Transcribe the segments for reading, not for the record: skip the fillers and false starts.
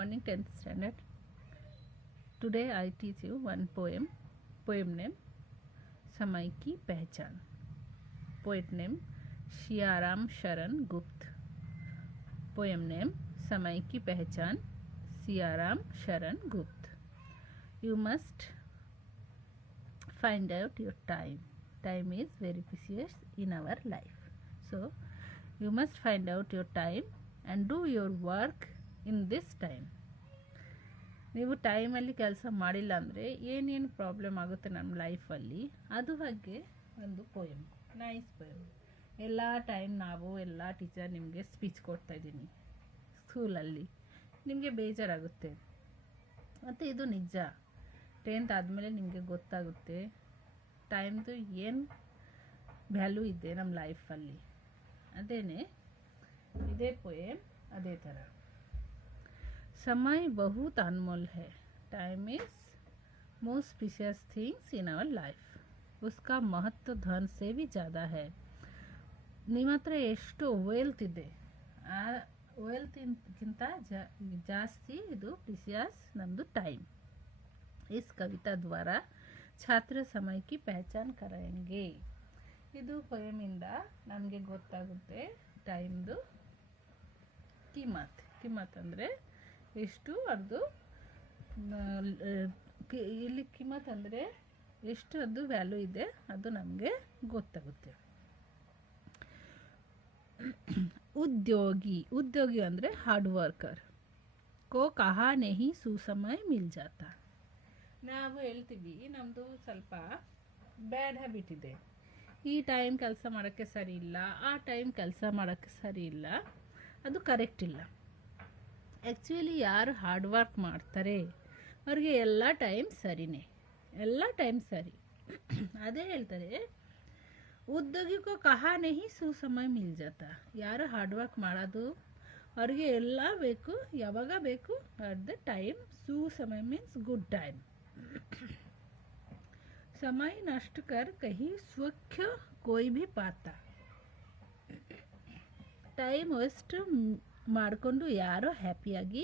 morning, 10th standard. Today I teach you one poem. Poem name समय की पहचान. Poet name Siyaram Sharan Gupt. Poem name समय की पहचान Siyaram Sharan Gupt. You must find out your time. Time is very precious in our life. So you must find out your time and do your work in this time. ನೀವು ಟೈಮಲ್ಲಿ ಕೆಲಸ ಮಾಡಿಲ್ಲ ಅಂದರೆ ಏನೇನು problem ಆಗುತ್ತೆ ನಮ್ಮ ಲೈಫಲ್ಲಿ ಅದು ಬಗ್ಗೆ ಒಂದು ಪೋಯಮ್, ನೈಸ್ ಪೋಯಮ್. ಎಲ್ಲ ಟೈಮ್ ನಾವು ಎಲ್ಲ ಟೀಚರ್ ನಿಮಗೆ ಸ್ಪೀಚ್ ಕೊಡ್ತಾಯಿದ್ದೀನಿ ಸ್ಕೂಲಲ್ಲಿ, ನಿಮಗೆ ಬೇಜಾರಾಗುತ್ತೆ. ಮತ್ತು ಇದು ನಿಜ, 10th ಆದಮೇಲೆ ನಿಮಗೆ ಗೊತ್ತಾಗುತ್ತೆ ಟೈಮ್ದು ಏನು ವ್ಯಾಲ್ಯೂ ಇದೆ ನಮ್ಮ ಲೈಫಲ್ಲಿ. ಅದೇನೇ ಇದೇ ಪೋಯಮ್ ಅದೇ ಥರ. समय बहुत अनमोल है. Time is most precious things in our life. उसका महत्व धन से भी ज़्यादा है. ನಿಮ್ಮ ಹತ್ರ ಎಷ್ಟು ವೆಲ್ತ್ ಇದೆ, ಆ ವೆಲ್ತ್ಗಿಂತ ಜಾಸ್ತಿ ಇದು ಪ್ರಿಸಿಯಸ್ ನಮ್ಮದು ಟೈಮ್. ಇಸ್ ಕವಿತಾ ದ್ವಾರ ಛಾತ್ರ ಸಮಯ ಕಿ ಪಹಚಾನ್ ಕರೆಂಗೆ. ಇದು ಪೊಯಮಿಂದ ನಮಗೆ ಗೊತ್ತಾಗುತ್ತೆ ಟೈಮ್ದು ಕಿಮ್ಮತ್ ಅಂದರೆ ಎಷ್ಟು, ಅದು ಇಲ್ಲಿ ಕಿಮ್ಮತ್ ಅಂದರೆ ಎಷ್ಟು ಅದು ವ್ಯಾಲ್ಯೂ ಇದೆ ಅದು ನಮಗೆ ಗೊತ್ತಾಗುತ್ತೆ. ಉದ್ಯೋಗಿ ಅಂದರೆ ಹಾರ್ಡ್ ವರ್ಕರ್. ಕೋ ಕಹಾ ನೆಹಿ ಸುಸಮಯ ಮಿಲ್ ಜಾತ. ನಾವು ಹೇಳ್ತೀವಿ ನಮ್ಮದು ಸ್ವಲ್ಪ ಬ್ಯಾಡ್ ಹ್ಯಾಬಿಟ್ ಇದೆ, ಈ ಟೈಮ್ ಕೆಲಸ ಮಾಡೋಕ್ಕೆ ಸರಿ ಇಲ್ಲ, ಆ ಟೈಮ್ ಕೆಲಸ ಮಾಡೋಕ್ಕೆ ಸರಿ ಇಲ್ಲ, ಅದು ಕರೆಕ್ಟ್ ಇಲ್ಲ. ಆ್ಯಕ್ಚುಲಿ ಯಾರು ಹಾರ್ಡ್ ವರ್ಕ್ ಮಾಡ್ತಾರೆ ಅವ್ರಿಗೆ ಎಲ್ಲ ಟೈಮ್ ಸರಿನೇ, ಎಲ್ಲ ಟೈಮ್ ಸರಿ. ಅದೇ ಹೇಳ್ತಾರೆ ಉದ್ಯೋಗಿಗೂ ಕಹಾ ನೆಹಿ ಸುಸಮಯ ಮಿಲ್ ಜಾತ. ಯಾರು ಹಾರ್ಡ್ ವರ್ಕ್ ಮಾಡೋದು ಅವ್ರಿಗೆ ಎಲ್ಲ ಬೇಕು, ಯಾವಾಗ ಬೇಕು ಅಟ್ ದ ಟೈಮ್. ಸುಸಮಯ ಮೀನ್ಸ್ ಗುಡ್ ಟೈಮ್. ಸಮಯ ನಷ್ಟ ಕರ್ ಕಹಿ ಸುಖ ಕೋಯಿ ಭಿ ಪಾತಾ. ಟೈಮ್ ವೇಸ್ಟ್ ಮಾಡಿಕೊಂಡು ಯಾರೋ ಹ್ಯಾಪಿಯಾಗಿ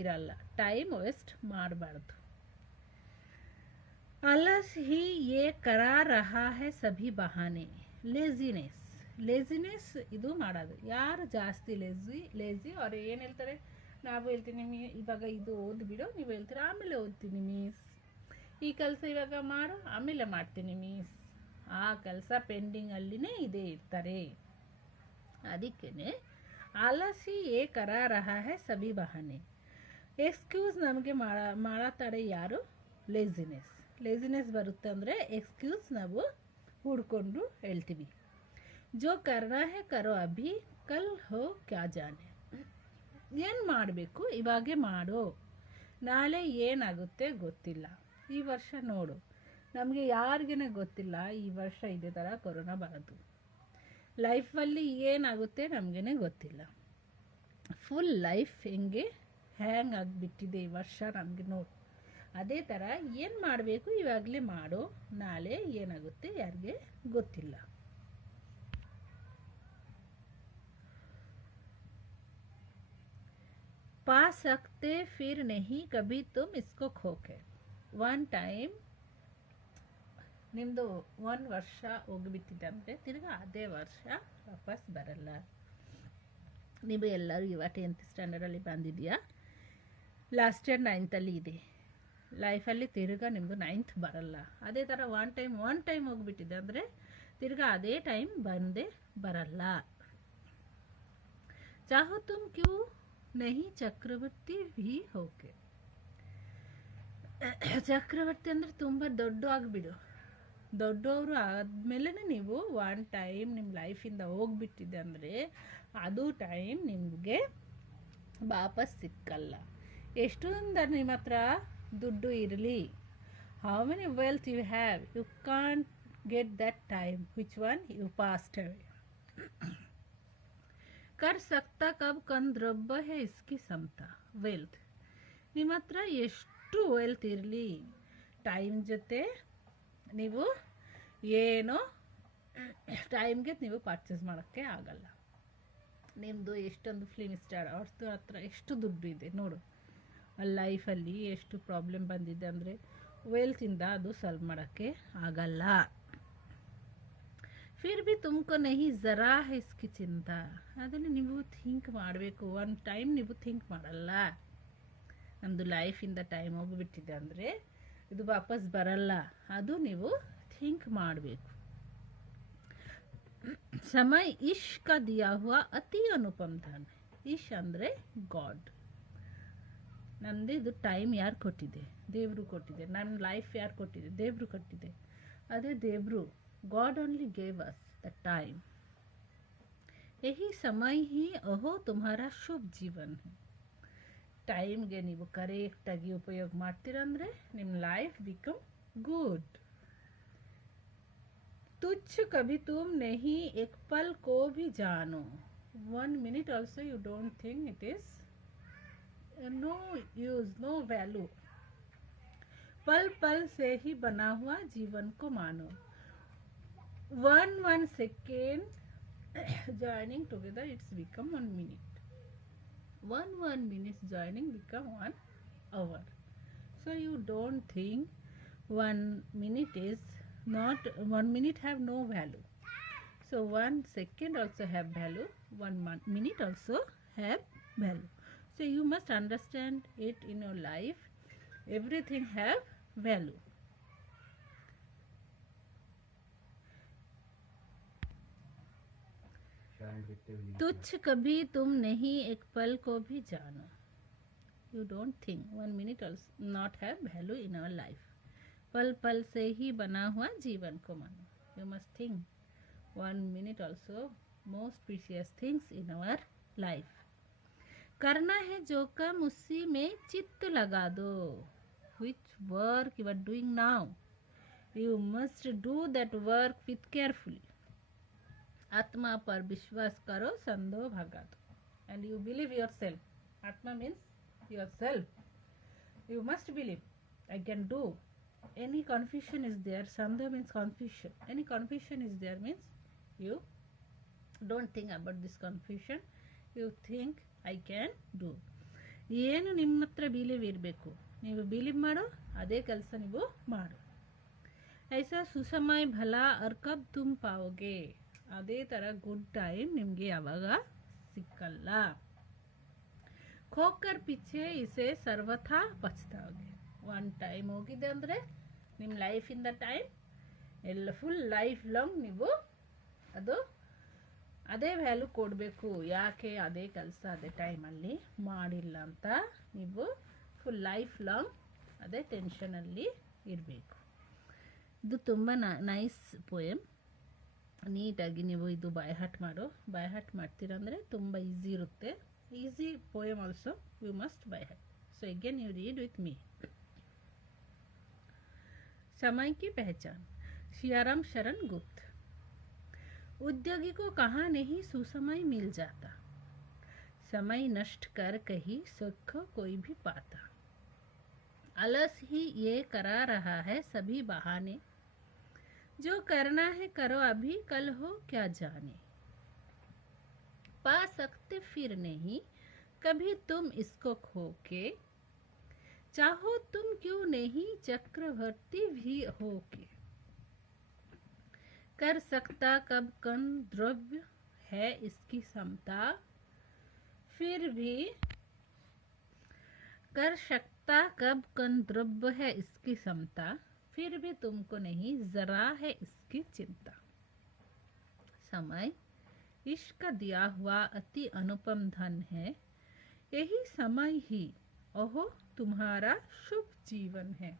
ಇರಲ್ಲ. ಟೈಮ್ ವೇಸ್ಟ್ ಮಾಡಬಾರ್ದು. आलस ही ये करा रहा है सभी बहाने. ಲೇಜಿನೆಸ್ ಇದು ಮಾಡೋದು. ಯಾರು ಜಾಸ್ತಿ ಲೇಜಿ ಅವ್ರು ಏನು ಹೇಳ್ತಾರೆ, ನಾವು ಹೇಳ್ತೀನಿ ಇವಾಗ ಇದು ಓದ್ಬಿಡು, ನೀವು ಹೇಳ್ತೀರ ಆಮೇಲೆ ಓದ್ತೀನಿ ಮಿಸ್, ಈ ಕೆಲಸ ಇವಾಗ ಮಾಡು ಆಮೇಲೆ ಮಾಡ್ತೀನಿ ಮಿಸ್, ಆ ಕೆಲಸ ಪೆಂಡಿಂಗಲ್ಲಿನೇ ಇದೇ ಇರ್ತಾರೆ. ಅದಕ್ಕೇ ಆಲಸಿ ಏ ಕರಾ ರಹಾ ಹೈ ಸಭಿ ಬಹಾನೆ. ಎಕ್ಸ್ಕ್ಯೂಸ್ ನಮಗೆ ಮಾಡತ್ತಾರೆ ಯಾರು, ಲೇಜಿನೆಸ್ ಬರುತ್ತೆ ಅಂದರೆ ಎಕ್ಸ್ಕ್ಯೂಸ್ ನಾವು ಹುಡ್ಕೊಂಡು ಹೇಳ್ತೀವಿ. ಜೋ ಕರ್ನಾ ಹೇ ಕರೋ ಅಭಿ ಕಲ್ ಹೋ ಕ್ಯಾ ಜಾನೆ. ಏನು ಮಾಡಬೇಕು ಇವಾಗೆ ಮಾಡು, ನಾಳೆ ಏನಾಗುತ್ತೆ ಗೊತ್ತಿಲ್ಲ. ಈ ವರ್ಷ ನೋಡು, ನಮಗೆ ಯಾರಿಗೇನೆ ಗೊತ್ತಿಲ್ಲ ಈ ವರ್ಷ ಇದೇ ಥರ ಕೊರೋನಾ ಬರೋದು, ಲೈಫಲ್ಲಿ ಏನಾಗುತ್ತೆ ನಮಗೇ ಗೊತ್ತಿಲ್ಲ. ಫುಲ್ ಲೈಫ್ ಹೆಂಗೆ ಹ್ಯಾಂಗ್ ಆಗಿಬಿಟ್ಟಿದೆ ಈ ವರ್ಷ ನಮಗೆ ನೋಡು. ಅದೇ ಥರ ಏನು ಮಾಡಬೇಕು ಇವಾಗಲೇ ಮಾಡು, ನಾಳೆ ಏನಾಗುತ್ತೆ ಯಾರಿಗೆ ಗೊತ್ತಿಲ್ಲ. पा सकते फिर नहीं कभी तुम इसको खोके. ಒನ್ ಟೈಮ್ ನಿಮ್ಮದು 1 ವರ್ಷ ಹೋಗಿಬಿಟ್ಟಿದೆ ಅಂದರೆ ತಿರ್ಗಿ ಅದೇ ವರ್ಷ ವಾಪಸ್ ಬರಲ್ಲ. ನೀವು ಎಲ್ಲರೂ ಇವಾಗ 10th ಸ್ಟ್ಯಾಂಡರ್ಡಲ್ಲಿ ಬಂದಿದೆಯಾ, ಲಾಸ್ಟ್ ಇಯರ್ 9th ಇದೆ. ಲೈಫಲ್ಲಿ ತಿರ್ಗಿ ನಿಮ್ಮದು 9th ಬರಲ್ಲ. ಅದೇ ಥರ ಒನ್ ಟೈಮ್ ಹೋಗಿಬಿಟ್ಟಿದೆ ಅಂದರೆ ತಿರ್ಗಿ ಅದೇ ಟೈಮ್ ಬಂದೇ ಬರಲ್ಲ. ಚಾಹೋ ತುಮ್ ಕ್ಯೂ नहीं ಚಕ್ರವರ್ತಿ भी ಹೋಕೆ. ಚಕ್ರವರ್ತಿ ಅಂದರೆ ತುಂಬ ದೊಡ್ಡ ಆಗಿಬಿಡು. ದೊಡ್ಡವರು ಆದಮೇಲೆ ನೀವು ಒನ್ ಟೈಮ್ ನಿಮ್ಮ ಲೈಫಿಂದ ಹೋಗ್ಬಿಟ್ಟಿದೆ ಅಂದರೆ ಅದು ಟೈಮ್ ನಿಮಗೆ ವಾಪಸ್ ಸಿಕ್ಕಲ್ಲ. ಎಷ್ಟೊಂದು ನಿಮ್ಮ ಹತ್ರ ದುಡ್ಡು ಇರಲಿ, how many wealth you have, you can't get that time which one you past away. कर सकता कब कंद्रब्ब है इसकी समता. ವೆಲ್ತ್ ನಿಮ್ಮ ಹತ್ರ ಎಷ್ಟು ವೆಲ್ತ್ ಇರಲಿ, ಟೈಮ್ ಜೊತೆ ನೀವು ಏನೋ ಟೈಮ್ಗೆ ನೀವು ಪರ್ಚೇಸ್ ಮಾಡೋಕ್ಕೆ ಆಗಲ್ಲ. ನಿಮ್ಮದು ಎಷ್ಟೊಂದು ಫಿಲ್ಮ್ ಸ್ಟಾರ್ ಅವ್ರ ಹತ್ರ ಎಷ್ಟು ದುಡ್ಡು ಇದೆ ನೋಡು. ಲೈಫಲ್ಲಿ ಎಷ್ಟು ಪ್ರಾಬ್ಲಮ್ ಬಂದಿದೆ ಅಂದರೆ ವೆಲ್ತಿಂದ ಅದು ಸಾಲ್ವ್ ಮಾಡೋಕ್ಕೆ ಆಗಲ್ಲ. ಫಿರ್ ಭಿ ತುಮಕೋ ನಹಿ ಜರಾ ಇಸ್ಕಿ ಚಿಂತಾ, ಅದನ್ನು ನೀವು ಥಿಂಕ್ ಮಾಡಬೇಕು. ಒನ್ ಟೈಮ್ ನೀವು ಥಿಂಕ್ ಮಾಡಲ್ಲ. ನಮ್ಮದು ಲೈಫಿಂದ ಟೈಮ್ ಹೋಗಿಬಿಟ್ಟಿದೆ ಅಂದರೆ ಇದು ವಾಪಸ್ ಬರಲ್ಲ, ಅದು ನೀವು ಥಿಂಕ್ ಮಾಡಬೇಕು. ಸಮಯ ಇಶ್ ಕಾ ದಿಯಾ ಹುವಾ ಅತಿ ಅನುಪಮ್ ಧನ್. ಇಶ್ ಅಂದರೆ ಗಾಡ್. ನಂದು ಇದು ಟೈಮ್ ಯಾರು ಕೊಟ್ಟಿದೆ? ದೇವರು ಕೊಟ್ಟಿದೆ. ನನ್ನ ಲೈಫ್ ಯಾರು ಕೊಟ್ಟಿದೆ? ದೇವರು ಕೊಟ್ಟಿದೆ. ಅದೇ ದೇವರು, God only gave us the time. ಯಹಿ ಸಮಯ ಹಿ ಅಹೋ ತುಮ್ಹಾರ ಶುಭ ಜೀವನ್ ಹೈ. ಟೈಮ್ಗೆ ನೀವು ಕರೆಕ್ಟಾಗಿ ಉಪಯೋಗ ಮಾಡ್ತೀರಂದರೆ ನಿಮ್ಮ ಲೈಫ್ ಬಿಕಮ್ ಗುಡ್. तुच्छ कभी तुम नहीं एक पल को भी जानो. 1 minute also you don't think it is no use, no value. पल पल से ही बना हुआ जीवन को मानो. 1 second joining together it's become 1 minute. 1 minute joining become 1 hour. So you don't think 1 minute is not 1 minute have no value. So 1 second also have value, 1 minute also have value. So you must understand it in your life. Everything have value. तुच्छ कभी तुम नहीं एक पल को भी जानो. You don't think 1 minute also not have value in our life. पल पल से ही बना हुआ जीवन को मानो. You must think 1 minute also most precious things in our life. करना है जो काम उसी में चित्त लगा दो. Which work you are doing now, you must do that work with carefully. आत्मा पर विश्वास करो, संदेह भगा दो. And you believe yourself. Atma means yourself. You must believe I can do. Any confusion is there, sandhya means confusion. Any confusion is there means you don't think about this confusion, you think I can do. ಏನು ನಿಮ್ಮ ಹತ್ರ believe ಇರಬೇಕು. ನೀವು believe ಮಾಡೋ ಅದೇ ಕೆಲಸ ನೀವು ಮಾಡು. ಐಸಾ ಸುಸಮಯ ಭಲ और कब तुम पाओगे. ಅದೇ ಥರ ಗುಡ್ ಟೈಮ್ ನಿಮಗೆ ಯಾವಾಗ ಸಿಕ್ಕಲ್ಲ. ಖೋಕರ್ ಪಿಛೆ ಇಸೆ ಸರ್ವಥಾ ಪಚ್ತಾओगे. 1 ಟೈಮ್ ಹೋಗಿದೆ ಅಂದರೆ ನಿಮ್ಮ ಲೈಫಿಂದ ಟೈಮ್ ಎಲ್ಲ ಫುಲ್ ಲೈಫ್ ಲಾಂಗ್ ನೀವು ಅದು ಅದೇ ವ್ಯಾಲ್ಯೂ ಕೊಡಬೇಕು. ಯಾಕೆ ಅದೇ ಕೆಲಸ ಅದೇ ಟೈಮಲ್ಲಿ ಮಾಡಿಲ್ಲ ಅಂತ ನೀವು ಫುಲ್ ಲೈಫ್ ಲಾಂಗ್ ಅದೇ ಟೆನ್ಷನಲ್ಲಿ ಇರಬೇಕು. ಇದು ತುಂಬ ನೈಸ್ ಪೋಯಮ್. ನೀಟಾಗಿ ನೀವು ಇದು ಬೈ ಹಾರ್ಟ್ ಮಾಡ್ತೀರಂದರೆ ತುಂಬ ಈಸಿ ಇರುತ್ತೆ. Easy poem also you must by heart. So again you read with me. समय की पहचान. सियाराम शरण गुप्त. उद्योगी को कहाँ नहीं सुसमय मिल जाता. समय नष्ट कर कहीं सुख कोई भी पाता. अलस ही ये करा रहा है सभी बहाने. जो करना है करो अभी, कल हो क्या जाने. पा सकते फिर नहीं कभी तुम इसको खो के. चाहो तुम क्यों नहीं चक्रवर्ती भी हो के. कर सकता कब कन द्रव्य है इसकी समता. फिर भी कर सकता कब कन द्रव्य है इसकी समता. फिर भी तुमको नहीं जरा है इसकी चिंता. समय इश्क दिया हुआ अति अनुपम धन है. यही समय ही ओहो तुम्हारा शुभ जीवन है.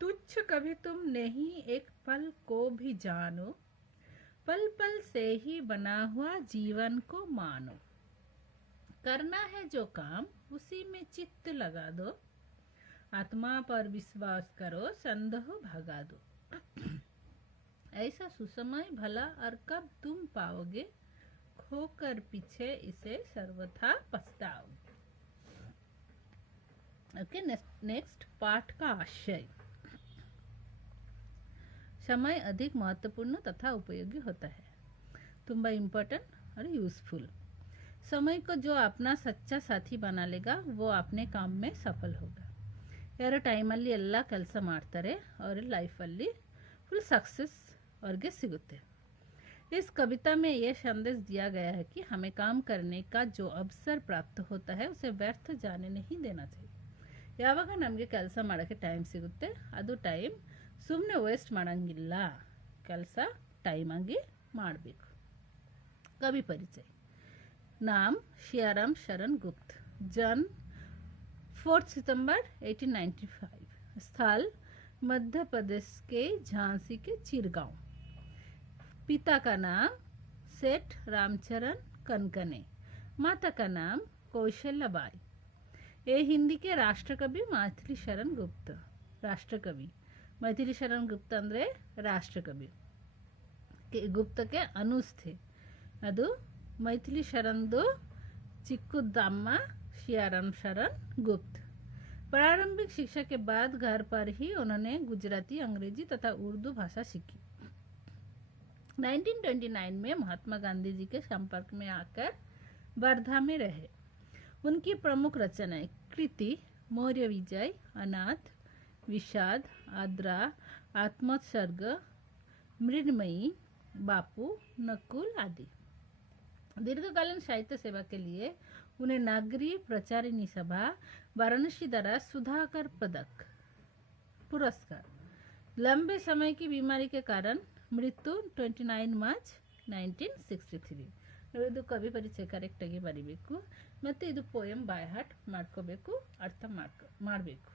तुच्छ कभी तुम नहीं एक पल को भी जानो. पल पल से ही बना हुआ जीवन को मानो. करना है जो काम उसी में चित्त लगा दो. आत्मा पर विश्वास करो, संदेह भगा दो. ऐसा सुसमय भला और कब तुम पाओगे. खोकर पीछे इसे सर्वथा पछताओगे. ओके, नेक्स्ट पाठ का आशय. समय अधिक महत्वपूर्ण तथा उपयोगी होता है. ತುಂಬ ಇಂಪಾರ್ಟೆಂಟ್ और ಯೂಸ್ಫುಲ್. समय को जो अपना सच्चा साथी बना लेगा वो अपने काम में सफल होगा. ಯಾರು ಟೈಮಲ್ಲಿ ಎಲ್ಲ ಕೆಲಸ ಮಾಡ್ತಾರೆ और ಲೈಫಲ್ಲಿ फुल सक्सेस ಅವ್ರಿಗೆ ಸಿಗುತ್ತೆ. इस कविता में यह संदेश दिया गया है कि हमें काम करने का जो अवसर प्राप्त होता है उसे व्यर्थ जाने नहीं देना चाहिए. ಯಾವಾಗ ನಮಗೆ ಕೆಲಸ ಮಾಡೋಕ್ಕೆ ಟೈಮ್ ಸಿಗುತ್ತೆ ಅದು ಟೈಮ್ ಸುಮ್ಮನೆ ವೇಸ್ಟ್ ಮಾಡೋಂಗಿಲ್ಲ. ಕೆಲಸ ಟೈಮಾಗಿ ಮಾಡಬೇಕು. कवि परिचय. नाम शियाराम शरण गुप्त. जन्म 4 सितंबर 1895. स्थल मध्य प्रदेश के झांसी के चिरगांव. पिता का नाम सेठ रामचरण कनकने. माता का नाम कौशल्याबाई. ये हिंदी के राष्ट्रकवि मैथिली शरण गुप्त. राष्ट्रकवि मैथिली शरण गुप्त अंद्रे राष्ट्रकवि. गुप्तಕ್ಕೆ ಅನುಸ್ थे. ಅದು मैथिली शरणದು चिक्कुदम्मा शियाराम शरण गुप्त. प्रारंभिक शिक्षा के बाद घर पर ही उन्होंने गुजराती, अंग्रेजी तथा उर्दू भाषा सीखी. 1929 में महात्मा गांधी जी के संपर्क में आकर वर्धा में रहे. उनकी प्रमुख रचनाएं कृति मौर्य विजय, अनाथ, विषाद, आद्रा, आत्मोत्सर्ग, मृण्मयी, बापू, नकुल आदि. दीर्घकालीन साहित्य सेवा के लिए उन्हें नागरीय प्रचारिणी सभा वाराणसी द्वारा सुधाकर पदक पुरस्कार. लंबे समय की बीमारी के कारण मृत्यु 29 ಮಾರ್ಚ್ 1963. ಇದು ಕವಿ ಪರಿಚಯ ಕರೆಕ್ಟಾಗಿ ಬರೀಬೇಕು ಮತ್ತು ಇದು ಪೋಯಮ್ ಬೈ ಹಾರ್ಟ್ ಮಾಡ್ಕೋಬೇಕು, ಅರ್ಥ ಮಾಡಬೇಕು.